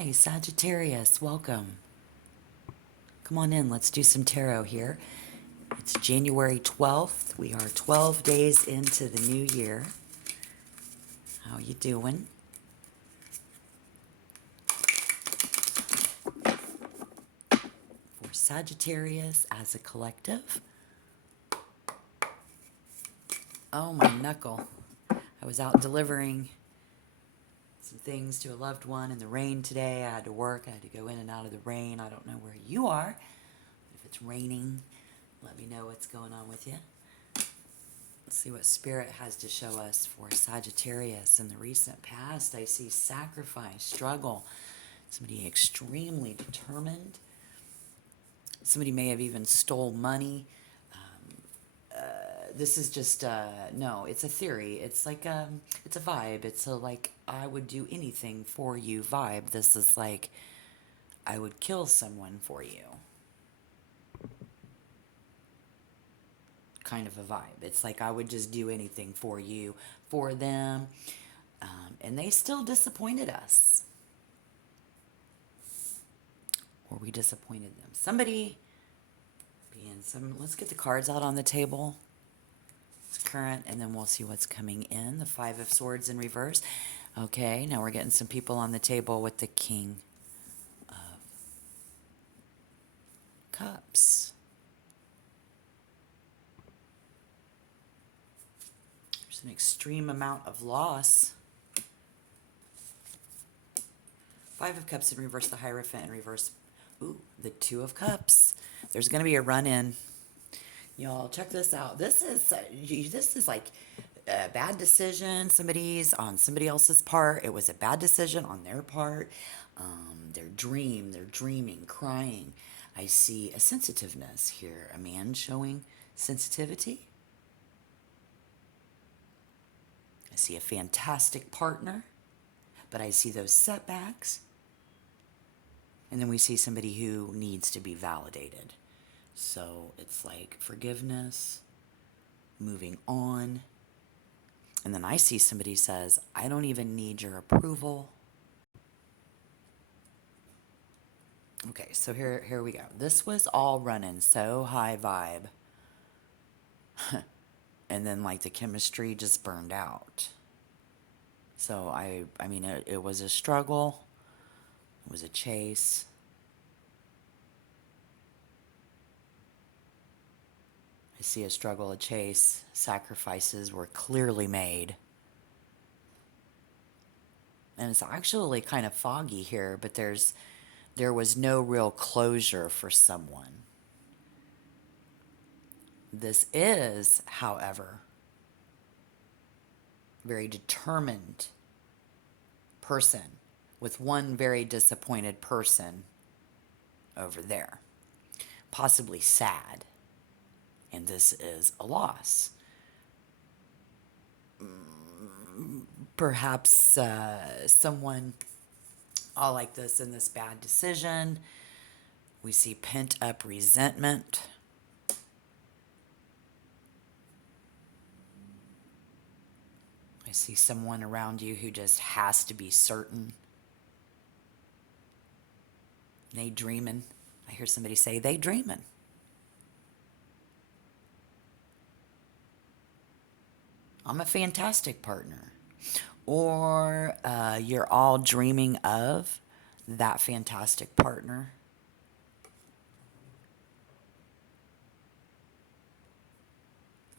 Hi, Sagittarius. Welcome. Come on in. Let's do some tarot here. It's January 12th. We are 12 days into the new year. How you doing? For Sagittarius as a collective. Oh, my knuckle. I was out delivering some things to a loved one in the rain today. I had to work. I had to go in and out of the rain. I don't know where you are. If it's raining, let me know what's going on with you. Let's see what Spirit has to show us for Sagittarius. In the recent past, I see sacrifice, struggle, somebody extremely determined. Somebody may have even stole money. This is just, no, it's a theory. It's like, it's a vibe. It's a, like, I would do anything for you vibe. This is like, I would kill someone for you kind of a vibe. It's like I would just do anything for you, for them. And they still disappointed us. Or we disappointed them. Somebody being some, let's get the cards out on the table. It's current, and then we'll see what's coming in. The Five of Swords in reverse. Okay, now we're getting some people on the table with the King of Cups. There's an extreme amount of loss. Five of Cups in reverse, the Hierophant in reverse. Ooh, the Two of Cups. There's going to be a run-in. Y'all, check this out. This is like a bad decision. Somebody's on somebody else's part. It was a bad decision on their part. They're dreaming, crying. I see a sensitiveness here. A man showing sensitivity. I see a fantastic partner, but I see those setbacks. And then we see somebody who needs to be validated. So it's like forgiveness, moving on. And then I see somebody says, I don't even need your approval. Okay, so here we go. This was all running so high vibe. And then like the chemistry just burned out. So I mean, it was a struggle. It was a chase. I see a struggle, a chase. Sacrifices were clearly made. And it's actually kind of foggy here, but there was no real closure for someone. This is, however, very determined person with one very disappointed person over there, possibly sad. And this is a loss. Perhaps someone all like this in this bad decision. We see pent up resentment. I see someone around you who just has to be certain. They dreaming. I hear somebody say they dreaming. I'm a fantastic partner. Or you're all dreaming of that fantastic partner.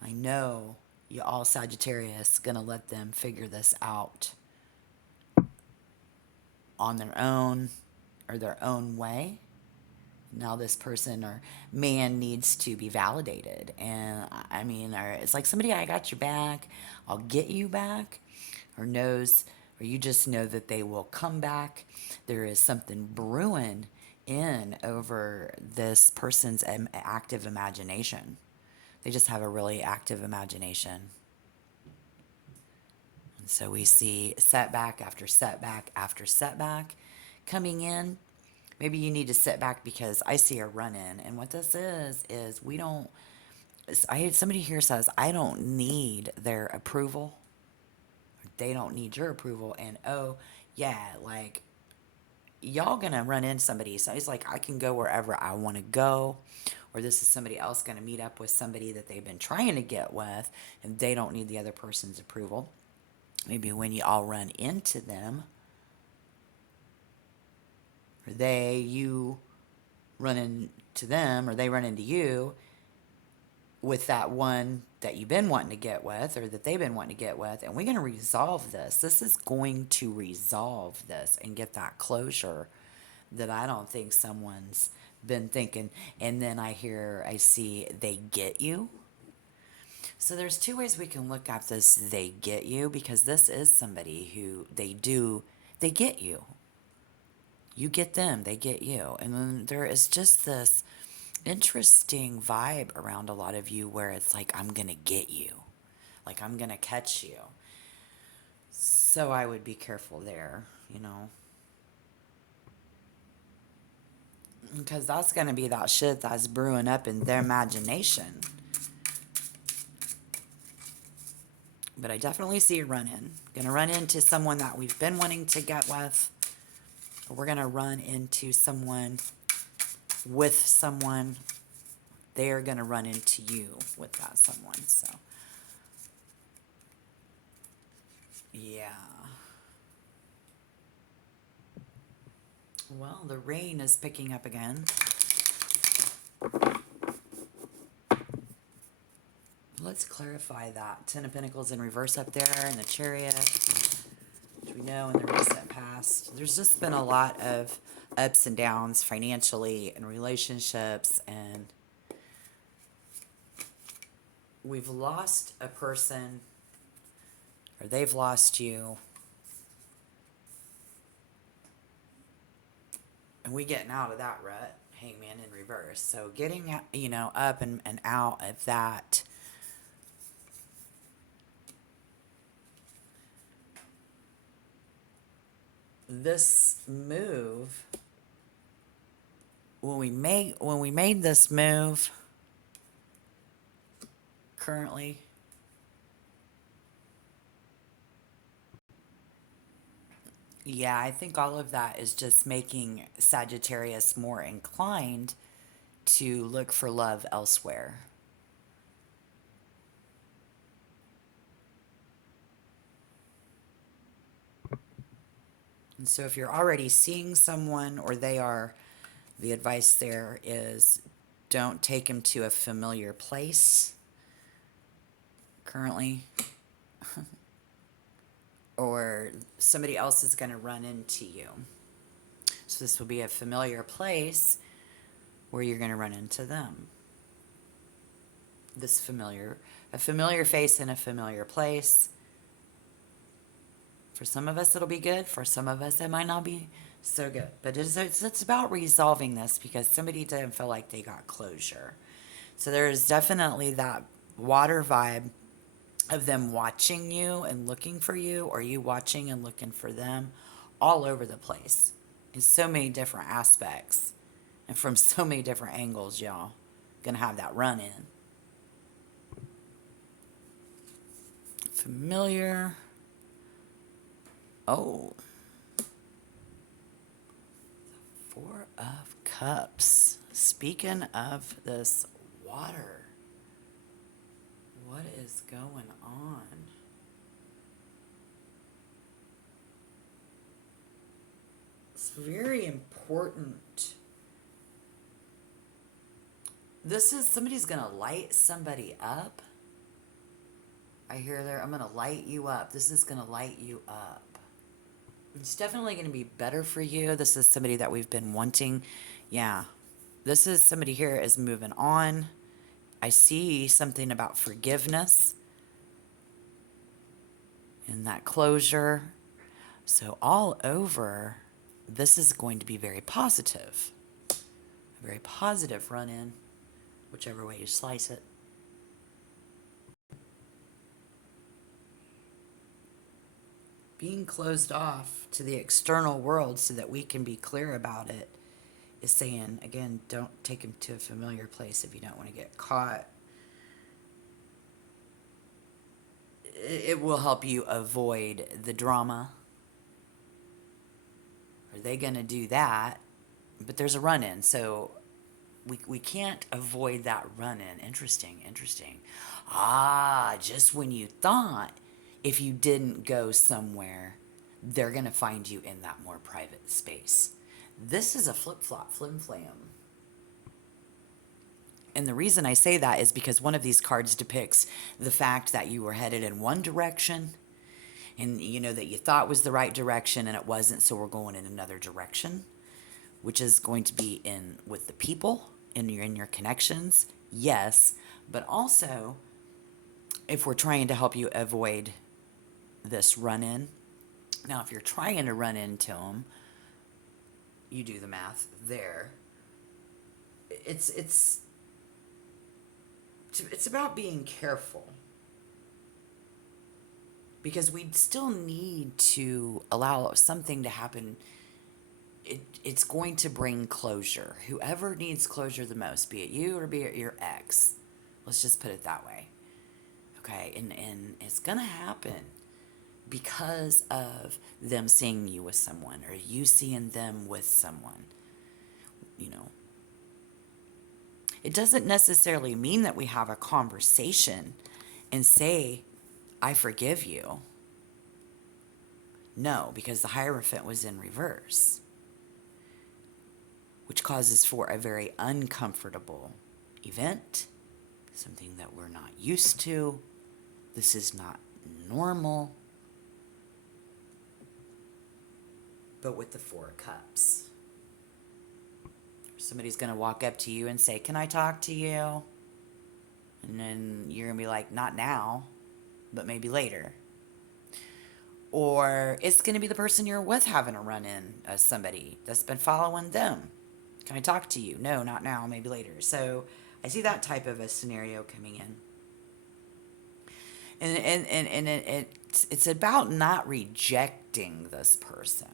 I know you all Sagittarius gonna let them figure this out on their own or their own way. Now this person or man needs to be validated. And I mean, it's like somebody, I got your back, I'll get you back, or knows, or you just know that they will come back. There is something brewing in over this person's active imagination. They just have a really active imagination. And so we see setback after setback after setback coming in. Maybe you need to sit back because I see a run-in. And what this is we don't, somebody here says, I don't need their approval. They don't need your approval. And oh, yeah, like y'all gonna run into somebody. So he's like, I can go wherever I want to go, or this is somebody else gonna meet up with somebody that they've been trying to get with, and they don't need the other person's approval. Maybe when you all run into them, or you run into them, or they run into you with that one that you've been wanting to get with, or that they've been wanting to get with, and we're going to resolve this. This is going to resolve this and get that closure that I don't think someone's been thinking. And then I see they get you. So there's two ways we can look at this they get you, because this is somebody who they get you. You get them, they get you. And then there is just this interesting vibe around a lot of you where it's like, I'm going to get you. Like, I'm going to catch you. So I would be careful there, you know. Because that's going to be that shit that's brewing up in their imagination. But I definitely see you running. Gonna run into someone that we've been wanting to get with. Or we're gonna run into someone with someone. They're gonna run into you with that someone. So, yeah. Well, the rain is picking up again. Let's clarify that. Ten of Pentacles in reverse up there, and the Chariot, which we know in the recent past. There's just been a lot of ups and downs financially and relationships, and we've lost a person, or they've lost you, and we getting out of that rut. Hangman in reverse. So getting, up and out of that. This move, when we made this move, currently, yeah, I think all of that is just making Sagittarius more inclined to look for love elsewhere. And so if you're already seeing someone, or they are, the advice there is don't take them to a familiar place currently. Or somebody else is going to run into you. So this will be a familiar place where you're going to run into them. A familiar face in a familiar place. For some of us, it'll be good. For some of us, it might not be so good. But it's about resolving this, because somebody didn't feel like they got closure. So there's definitely that water vibe of them watching you and looking for you, or you watching and looking for them, all over the place in so many different aspects and from so many different angles. Y'all gonna have that run in. Familiar. Oh, Four of Cups. Speaking of this water, what is going on? It's very important. This is, somebody's going to light somebody up. I hear there, I'm going to light you up. This is going to light you up. It's definitely going to be better for you. This is somebody that we've been wanting. Yeah. This is somebody here is moving on. I see something about forgiveness and that closure. So all over, this is going to be very positive. A very positive run-in, whichever way you slice it. Being closed off to the external world so that we can be clear about it is saying, again, don't take him to a familiar place if you don't want to get caught. It will help you avoid the drama, or Are they going to do that? But there's a run-in, so we can't avoid that run-in. Interesting, interesting. Ah, just when you thought if you didn't go somewhere, they're going to find you in that more private space. This is a flip-flop, flim-flam. And the reason I say that is because one of these cards depicts the fact that you were headed in one direction and you know that you thought was the right direction and it wasn't, so we're going in another direction, which is going to be in with the people in your connections, yes, but also if we're trying to help you avoid this run-in. Now, if you're trying to run into them, you do the math there. It's about being careful, because we still need to allow something to happen. It's going to bring closure. Whoever needs closure the most, be it you or be it your ex, let's just put it that way. Okay, and it's gonna happen because of them seeing you with someone or you seeing them with someone. You know, it doesn't necessarily mean that we have a conversation and say, I forgive you. No, because the Hierophant was in reverse, which causes for a very uncomfortable event, something that we're not used to. This is not normal. But with the Four of Cups, somebody's going to walk up to you and say, can I talk to you? And then you're going to be like, not now, but maybe later. Or it's going to be the person you're with having a run-in as somebody that's been following them. Can I talk to you? No, not now, maybe later. So I see that type of a scenario coming in. And it's about not rejecting this person.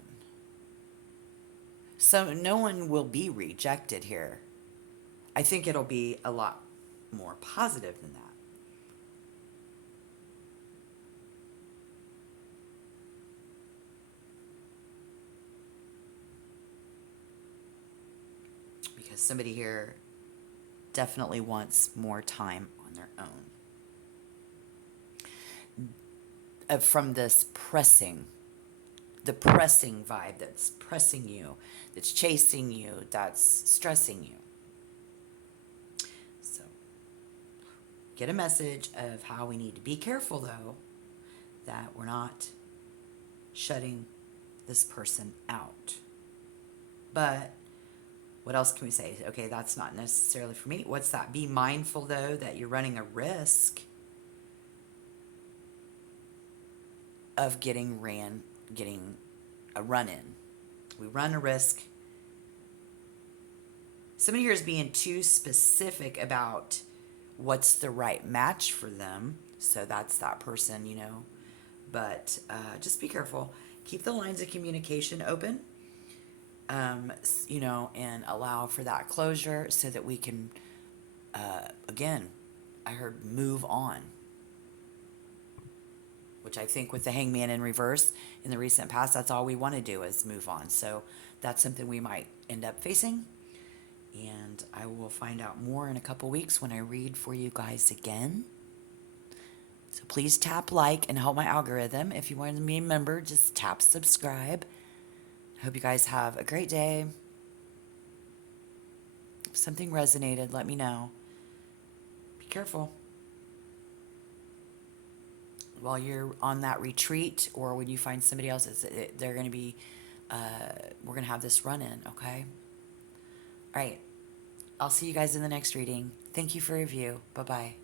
So no one will be rejected here. I think it'll be a lot more positive than that. Because somebody here definitely wants more time on their own. From this pressing, the pressing vibe that's pressing you, that's chasing you, that's stressing you. So get a message of how we need to be careful, though, that we're not shutting this person out. But what else can we say? Okay, that's not necessarily for me. What's that? Be mindful, though, that you're running a risk of getting a run-in. We run a risk. Somebody here is being too specific about what's the right match for them. So that's that person, you know. But just be careful. Keep the lines of communication open, you know, and allow for that closure so that we can, again, I heard move on. Which I think with the Hangman in reverse in the recent past, that's all we want to do is move on. So that's something we might end up facing. And I will find out more in a couple weeks when I read for you guys again. So please tap like and help my algorithm. If you want to be a member, just tap subscribe. I hope you guys have a great day. If something resonated, let me know. Be careful. While you're on that retreat, or when you find somebody else, they're going to be, we're going to have this run-in, okay? All right. I'll see you guys in the next reading. Thank you for your review. Bye-bye.